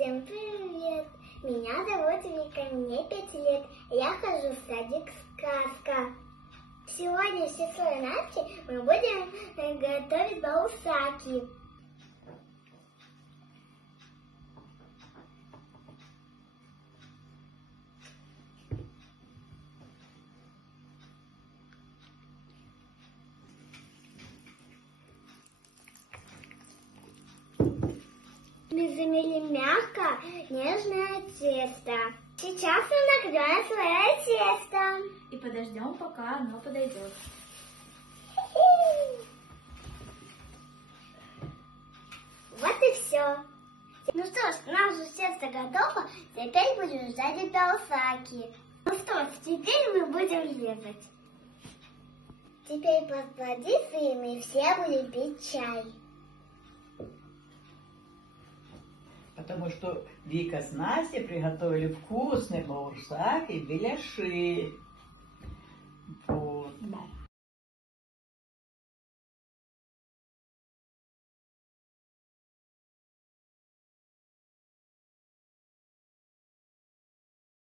Всем привет! Меня зовут Вика, мне 5 лет. Я хожу в садик «Сказка». Сегодня с сестрой Настей мы будем готовить баусаки. Мы замели мягкое, нежное тесто. Сейчас мы накроем свое тесто. И подождем, пока оно подойдет. Вот и все. Ну что ж, наше тесто готово. Теперь будем ждать баусаки. Ну что ж, теперь мы будем резать. Теперь под водицей мы все будем пить чай. Потому что Вика с Настей приготовили вкусный баурсак и беляши.